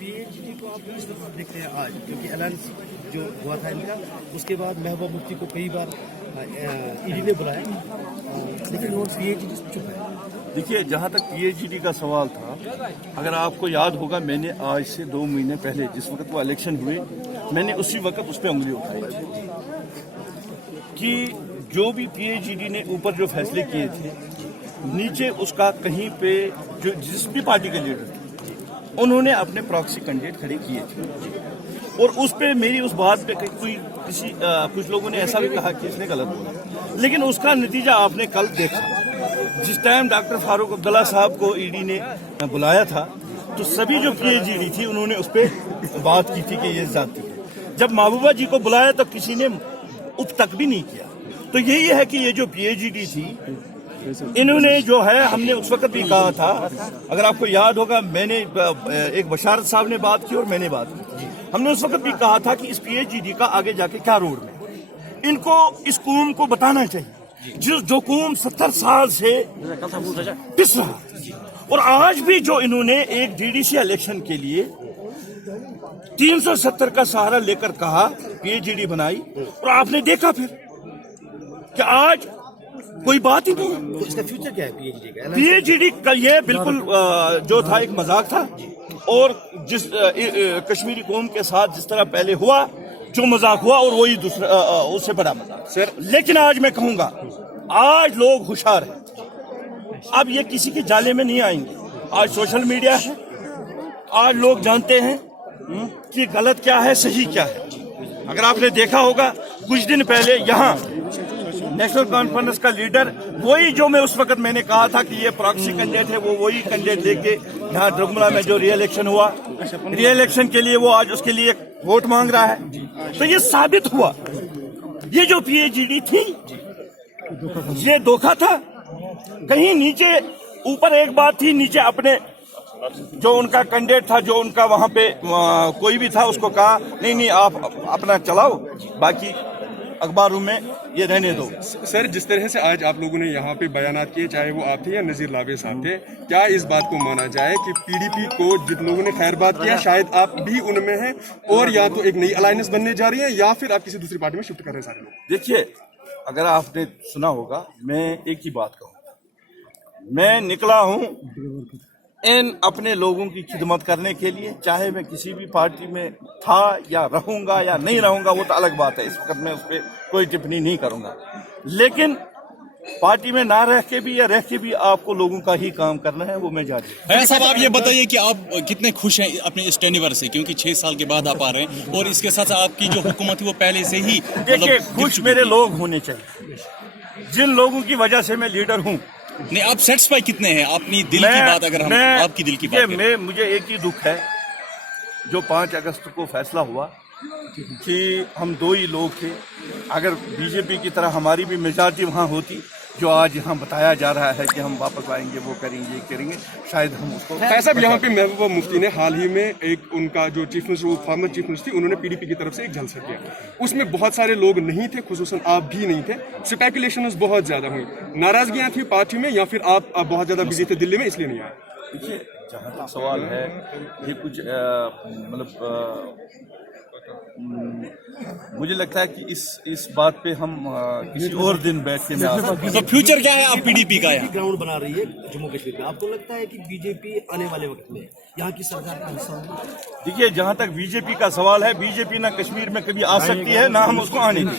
PhD کو آپ کس طرح دیکھتے ہیں آج؟ کیونکہ اعلان جو ہوا تھا ان کا، اس کے بعد محبوبہ مفتی کو کئی بار ED نے بلایا، لیکن وہ PhD چپ ہے. دیکھیے، جہاں تک PhD کا سوال تھا، اگر آپ کو یاد ہوگا، میں نے آج سے 2 مہینے پہلے جس وقت وہ الیکشن ہوئے، میں نے اسی وقت اس پہ انگلی اٹھائی تھی کہ جو بھی PhD نے اوپر جو فیصلے کیے تھے، نیچے اس کا کہیں پہ جو جس بھی پارٹی کے لیڈر تھے انہوں نے اپنے پراکسی کینڈیڈیٹ کھڑے کیے تھے، اور اس پہ میری اس بات پہ کچھ لوگوں نے ایسا بھی کہا کہ اس نے غلط بولا، لیکن اس کا نتیجہ آپ نے کل دیکھا. جس ٹائم ڈاکٹر فاروق عبداللہ صاحب کو ED نے بلایا تھا تو سبھی جو PhD تھی انہوں نے اس پہ بات کی تھی کہ یہ ذاتی ہے. جب محبوبہ جی کو بلایا تو کسی نے اف تک بھی نہیں کیا. تو یہی ہے کہ یہ جو PhD تھی، انہوں نے جو ہے، ہم نے اس وقت بھی کہا تھا، اگر آپ کو یاد ہوگا، میں نے ایک بشارت صاحب نے بات کی اور میں نے بات کی، ہم نے اس وقت بھی کہا تھا کہ اس PhD کا آگے جا کے کیا روڈ میں ان کو اس قوم کو بتانا چاہیے، جو قوم 70 سال سے پس رہا. اور آج بھی جو انہوں نے ایک DDC الیکشن کے لیے 370 کا سہارا لے کر کہا، PhD بنائی، اور آپ نے دیکھا پھر کہ آج کوئی بات ہی نہیں. تو اس کا فیوچر کیا ہے PhD کا؟ PhD کا یہ بالکل جو تھا ایک مذاق تھا، اور جس کشمیری قوم کے ساتھ جس طرح پہلے ہوا جو مذاق ہوا، اور وہی دوسرا اس سے بڑا مذاق. لیکن آج میں کہوں گا، آج لوگ ہوشیار ہیں، اب یہ کسی کے جالے میں نہیں آئیں گے. آج سوشل میڈیا ہے، آج لوگ جانتے ہیں کہ غلط کیا ہے، صحیح کیا ہے. اگر آپ نے دیکھا ہوگا کچھ دن پہلے یہاں نیشنل کانفرنس کا لیڈر، وہی جو میں اس وقت میں نے کہا تھا کہ یہ پراکسی کینڈیڈیٹ ہے، وہی کینڈیڈیٹ لے کے یہاں ڈرگملا میں جو ری الیکشن ہوا، ری الیکشن کے لیے وہ آج اس کے لیے ووٹ مانگ رہا ہے. تو یہ ثابت ہوا یہ جو PhD تھی یہ دھوکہ تھا. کہیں نیچے، اوپر ایک بات تھی، نیچے اپنے جو ان کا کینڈیڈیٹ تھا، جو ان کا وہاں پہ کوئی بھی تھا، اس کو کہا نہیں آپ اپنا چلاؤ، باقی اخباروں میں یہ رہنے دو. سر، جس طرح سے آج آپ لوگوں نے یہاں پہ بیانات کیے، چاہے وہ آپ تھے یا نذیر لاوے صاحب تھے، کیا اس بات کو مانا جائے کہ PDP کو جن لوگوں نے خیر بات کیا، شاید آپ بھی ان میں ہیں، اور یا تو ایک نئی الائنس بننے جا رہی ہے یا پھر آپ کسی دوسری پارٹی میں شفٹ کر رہے ہیں سارے لوگ؟ دیکھیے، اگر آپ نے سنا ہوگا، میں ایک ہی بات کہوں گا، میں نکلا ہوں ان اپنے لوگوں کی خدمت کرنے کے لیے، چاہے میں کسی بھی پارٹی میں تھا یا رہوں گا یا نہیں رہوں گا، وہ تو الگ بات ہے، اس وقت میں اس پہ کوئی ٹپنی نہیں کروں گا. لیکن پارٹی میں نہ رہ کے بھی یا رہ کے بھی آپ کو لوگوں کا ہی کام کرنا ہے، وہ میں جاری ہوں. صاحب، آپ یہ بتائیے کہ آپ کتنے خوش ہیں اپنے اس ٹینیور سے، کیونکہ 6 سال کے بعد آپ آ رہے ہیں، اور اس کے ساتھ آپ کی جو حکومت ہے وہ پہلے سے ہی دیکھیے، خوش میرے لوگ ہونے چاہیے، جن لوگوں کی وجہ سے میں لیڈر ہوں. نہیں، آپ سیٹسفائی کتنے ہیں اپنی دل کی بات؟ اگر ہم آپ کی دل کی بات کریں، مجھے ایک ہی دکھ ہے، جو 5 اگست کو فیصلہ ہوا کہ ہم 2 ہی لوگ تھے. اگر BJP کی طرح ہماری بھی میجارٹی وہاں ہوتی، جو آج یہاں بتایا جا رہا ہے کہ ہم واپس آئیں گے، وہ کریں گے، یہ کریں گے، شاید ہم اس کو. صاحب، یہاں پہ محبوبہ مفتی نے حال ہی میں ایک ان کا جو چیف منسٹر، وہ فارمر چیف منسٹر تھی، انہوں نے PDP کی طرف سے ایک جلسہ کیا. اس میں بہت سارے لوگ نہیں تھے، خصوصاً آپ بھی نہیں تھے. اسپیکولیشنز بہت زیادہ ہوئی، ناراضگیاں تھیں پارٹی میں، یا پھر آپ بہت زیادہ بزی تھے دلی میں اس لیے نہیں آئے؟ دیکھیے، جہاں تک سوال ہے، یہ کچھ مجھے لگتا ہے کہ اس بات پہ ہم کسی اور دن بیٹھ کے تو فیوچر کیا ہے آپ PDP کا؟ گراؤنڈ بنا رہی ہے جموں کشمیر میں، آپ کو لگتا ہے کہ BJP آنے والے وقت میں یہاں کی سرکار کا حصہ ہوگی؟ دیکھیے، جہاں تک BJP کا سوال ہے، BJP نہ کشمیر میں کبھی آ سکتی ہے، نہ ہم اس کو آنے دیں.